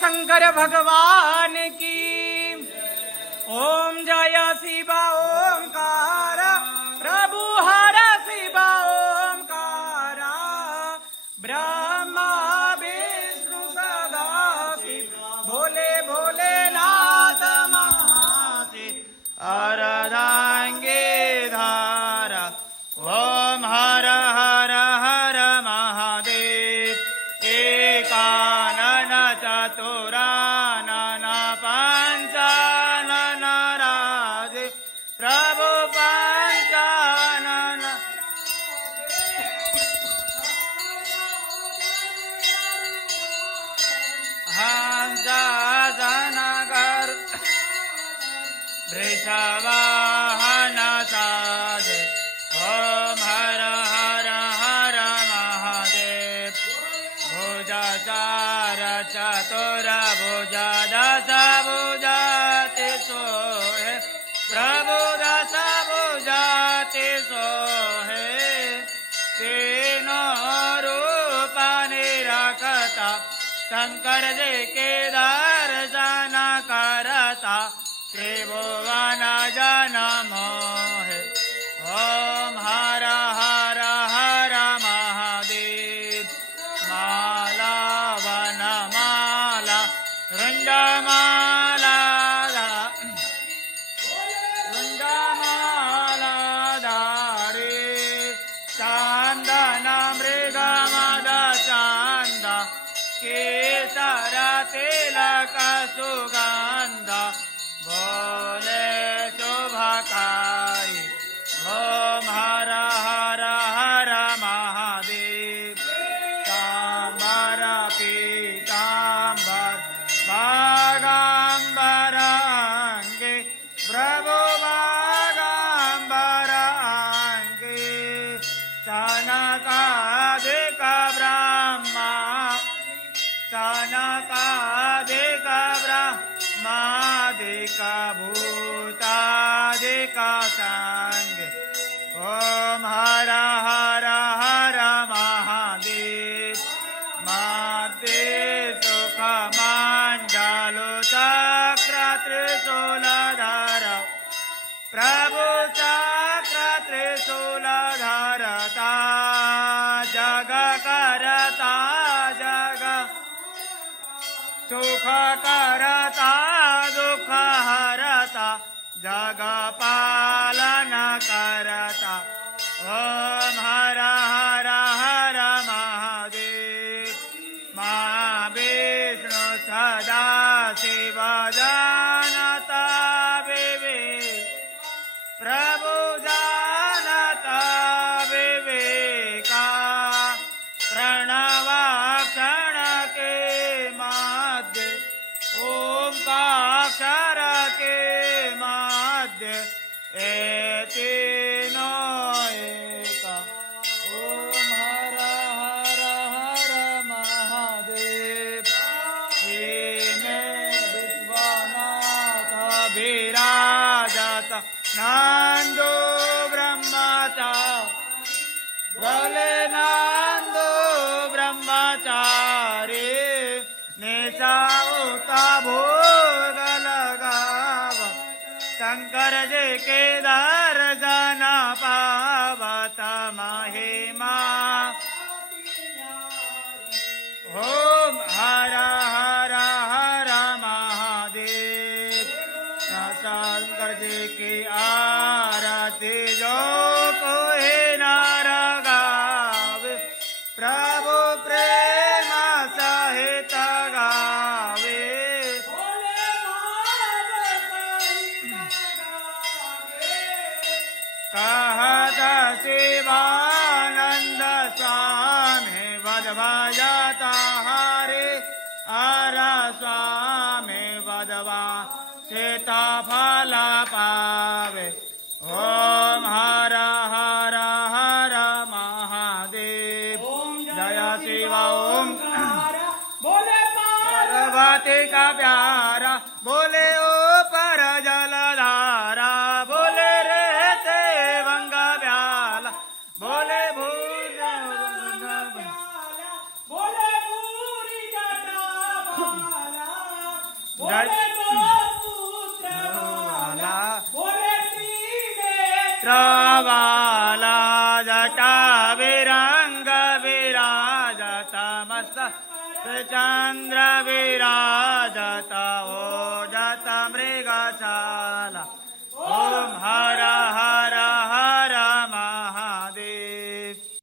शंकर भगवान की। ओम जय शिव ओंकार प्रभु हर शिव ओंकार ब्रह्मा विष्णु सदा शिव भोले भोलेनाथ महाशिव अर्धांगे धारा। ओम हर हर हर महादेव एकानन चतुरानन पंचानन राधे प्रभु पंचानन। हंसानगर वृषवाहन साध। ओम हर हर हर महादेव भुजचार चतुर भुज दश भुजाति सोहे प्रभु दश भुजाति सोहे। तीनों रूप निरखता शंकर जी के दर्शन करता त्रिभुवन जन मोहे। ओम हर हर हर महादेव माला वन माला रुंड माला धारे चांदन मृग मद चांद केसर तिलक सुगंध भोले शुभकारी। ओम हर हर हर महादेव कांबर पीतांबर बागांबरांगे प्रभु बागांबरांगे सनकादिक ब्रह्मा सनकादिक ब्रह्मादिक भूतादिक संग। ओम हर हर हर महादेव माते सुख मंडलो चक्र त्रिशूलधर प्रभु चक्र त्रिशूलधरता जग करता जग सुख करता दुख हरता जग पालन करता। ओम हर हर हर महादेव महाविष्णु सदा शिव जानता विवेक प्रभु जानता विवेका। प्रणवाक्षर के मध्य ओंकार के मध्य ए तीनों एका। ओम हर हर हर महादेव में विश्वनाथ विराजत नंदो ब्रह्मचारी बोले नंदो ब्रह्मचारी निशाउता भोग लगाव शंकर जी के दर्शन पावत महिमा। ओम हर हर हर महादेव शंकर जी की आरती जो कोई नर गावे प्रभु प्रेम सहित गावे। कहत शिवानंद स्वामी वद भजता हरे हर स्वामी वदवा सीता फल पावे। ओम हर हर हर महादेव जय शिव ओम पार्वती का प्यारा बोले ओ पर जलधारा बोले रे वंगा प्याला बोले भूल बोले भूरी जटा બોલે તો પુત્ર વાલા, બોલે ત્રિનેત્રવાલા જટા વિરંગ વિરાજતા મસ્ત ચંદ્ર વિરાજતા ઓજત મૃગશાલા ઓમ હર